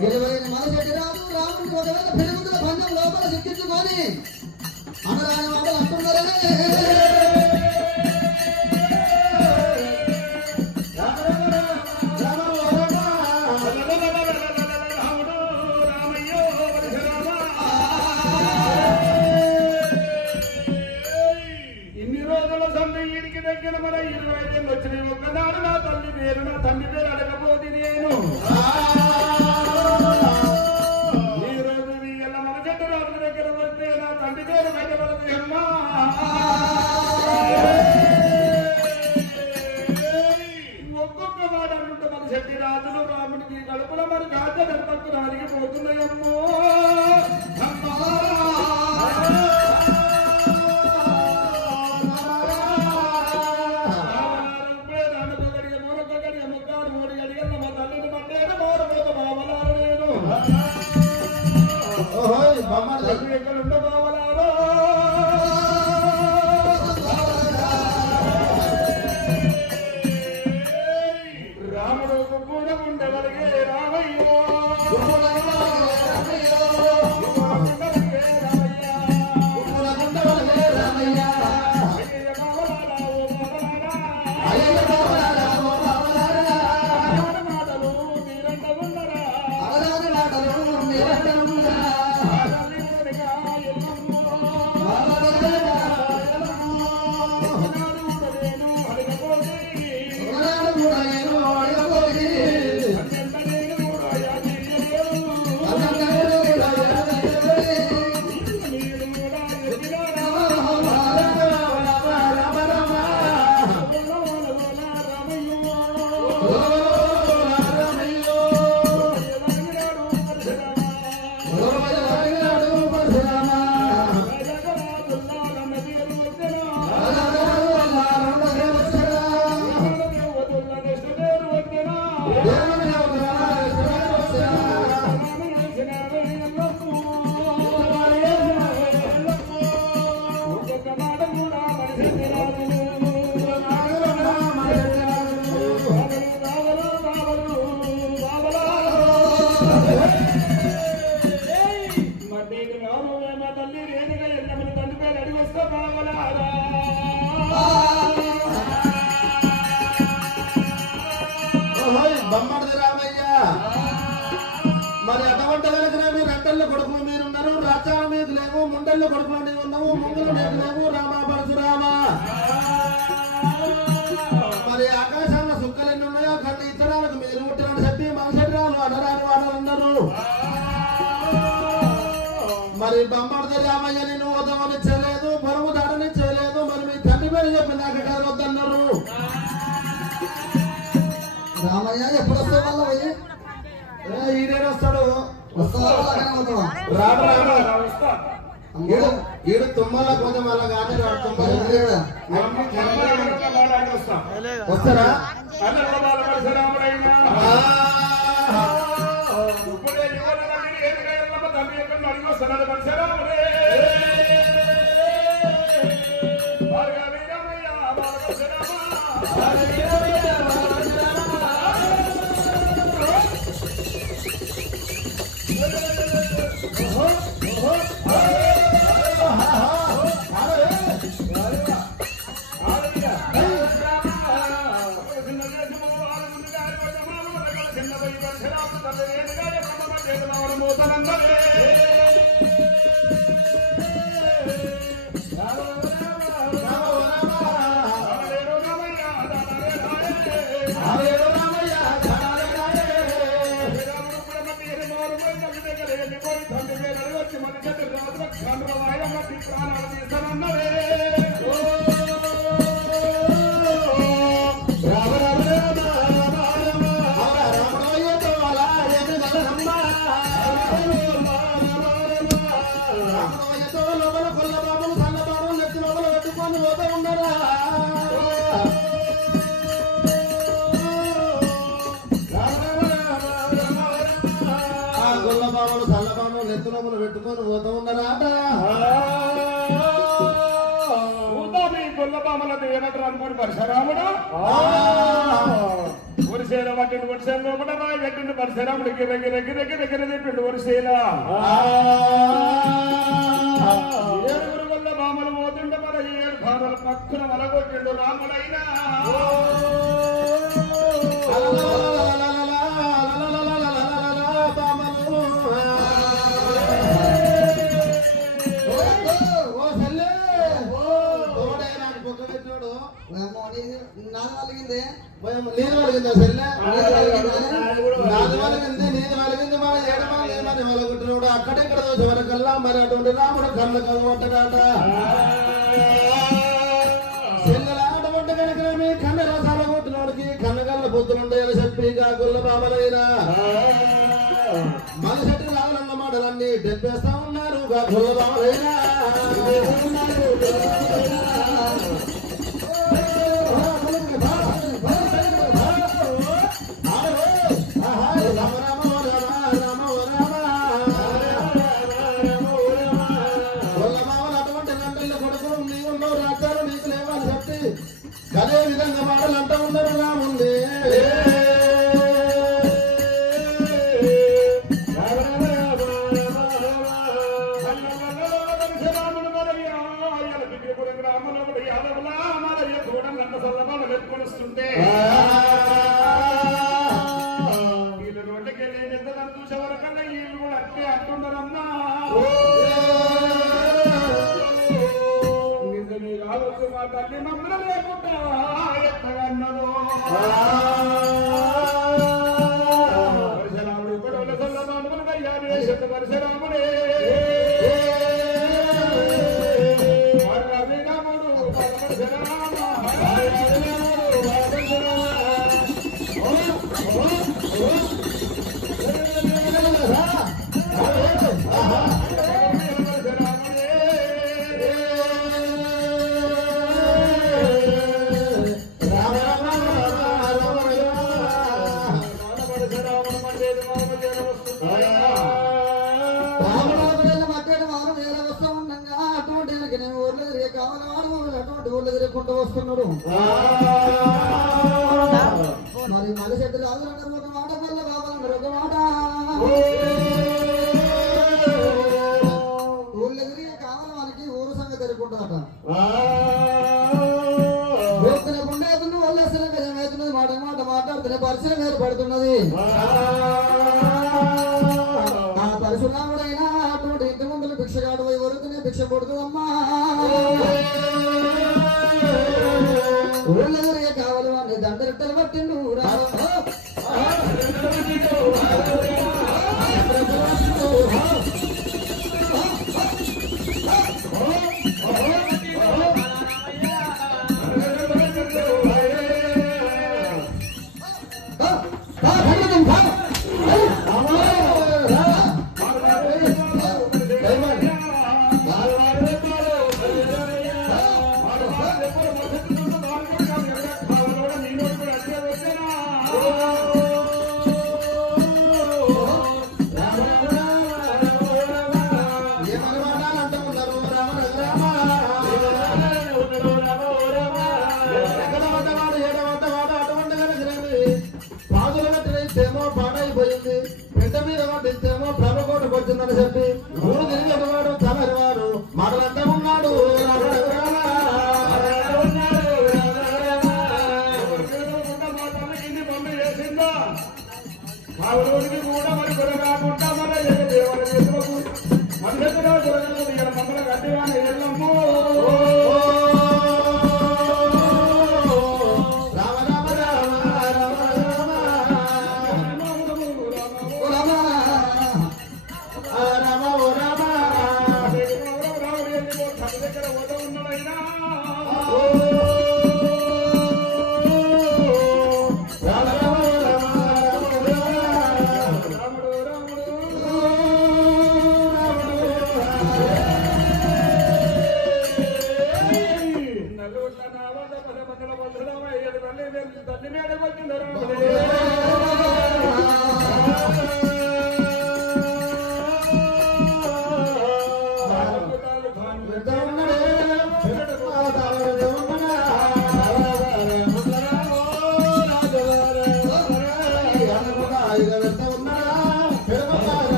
గెలవలేని మనసెట్టి రాదు రాముడికి ఒకవేళ పెరుగుతున్న పంచం లోపల సిక్కించుకొని అనరాని మాటలు అంటున్నారే ఇన్ని రోజుల సంధి వీడికి దగ్గర మన 25 వచ్చినాయి. ఒక్కనాడు నా తల్లి పేరు నా తండ్రి పేరు అడగబోది నేను. ఈ రోజు వీళ్ళ మన చెట్టు రాజు దగ్గర వస్తే నా తండ్రి పేరు పెట్టవలది అమ్మా. ఒక్కొక్క మాట అంటుంటే మన చెట్టి రాజులు రాముడికి కడుపుల మరి కాజ పక్కన అరిగిపోతున్నాయమ్మో అమ్మా. ఎక్కడుంటే బావలారో రాముడు కూడా ఉండవలిగే రామయ్యో బొమ్మడిది రామయ్య మరి అటువంటి కనుక మీరు అంటల్లో కొడుకులు మీరున్నారు రాజా మీద లేవు ముండల్లో కొడుకులు అనేది ఉన్నాము ముందులు లేదు లేవు రామ పరశురామ మరి ఆకాశంలో సుక్కలు ఎన్ని ఉన్నాయో కళ్ళు ఇతరాలకు మీరు పుట్టినని చెప్పి మనసెట్రాలు అనరాని వాళ్ళు అన్నారు మరి బొమ్మడిది రామయ్య నిన్ను ఉదవనిచ్చలేదు పొరుగు దాడనిచ్చలేదు మరి మీ తండ్రి పేరు చెప్పి నాకు వద్దన్నారు రామయ్య ఎప్పుడు వస్తే వాళ్ళ పోయి ఈడేడు వస్తాడు ఈడు తుమ్మల కొంచెం అలా కానీ వస్తారా నెత్తునములు పెట్టుకొని పోతూ ఉన్నారాట గొల్లబామల దేవత అనుకోని పరశురాముడు వరిసేల పట్టిండు వరిసేల లోపల రాయి పెట్టిండు పరిసరాముడికి దగ్గర చెప్పిండు వరిసేల ఏడుగురు వల్ల బామలు పోతుండే మన 7 భాగాల పక్కన వలగొట్టిండు రాముడైనా నీరు వలిగింది మన ఏడమాలి వలగొట్టినప్పుడు అక్కడెక్కడ వరకల్లా మరి అటువంటి రాముడు కళ్ళు కలగొట్టడాట అటువంటి కనుక మీ కన్నెల సలగొట్టినోడికి కన్నగల్ల బుద్ధులుంటాయని చెప్పి కాకుల బాబలైనా మనిషి రావాలన్న మాటలన్నీ డెబ్బేస్తా ఉన్నారు కాకుల బాబలైనా అదే విధంగా మాటలు అంటూ ఉన్నారు రాముంది ఎత్తుకొనిస్తుంటే వీళ్ళు రోడ్డుకెళ్ళి ఎంత చూసే వరకన్నా వీళ్ళు కూడా అట్టే అంటున్నారమ్మా కావచ్చు మా తల్లి మమ్మల్ని లేకుండా ఎత్తగన్నదో పరశురాముడు గొడవల సల్లమానుడు అయ్యాడు పరశురాముడే రాముడు ఊళ్ళెదురుకుంటూ వస్తున్నాడు మరి మనిషి రాజు ఒక మాట వల్ల బాబాలు ఒక మాట ఊళ్ళెదిరి కావాలి మనకి ఊరు సంగతి ఎదుర్కొంటాట ఉండేతున్న వాళ్ళు అసలు ఏమవుతున్నది మాట మాట మాట్లాడుతున్న పరిచయం ఏర్పడుతున్నది ఆ పరశురాముడైనా అటువంటి ఇంటి ముందులు భిక్షగాడు పోయి వరుకునే భిక్ష కొడుతుందమ్మా ఊళ్ళెదురుగా కావాలి వాడిని దండరెట్టలు పట్టిండు పెద్ద మీద పట్టించేమో ప్రభకోటకు వచ్చిందని చెప్పి ఊరు తిరిగేవాడు తలరివాడు మాటలంతా ఉన్నాడు మా ఊరికి కూడా మరి కాకుండా మమ్మల్ని గట్టిగానే వెళ్ళము రామ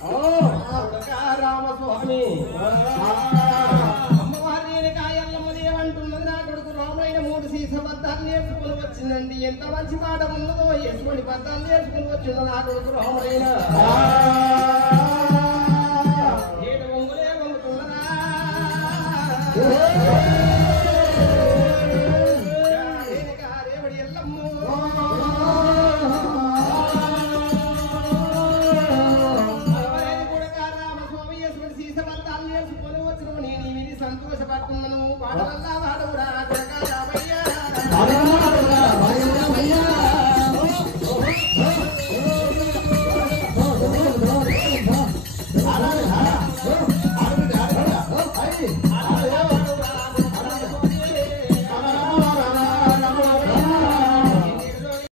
కొడక స్వామి అమ్మవారి కాయల్లమ్మ ఏమంటున్నది నా కొడుకు రాముడైన 3 సీస బద్దాలు నేర్చుకుని వచ్చిందండి ఎంత మంచి మాట ఉన్నదో ఎటువంటి బద్దాలు నేర్చుకుని వచ్చిందో నా కొడుకు రాముడైన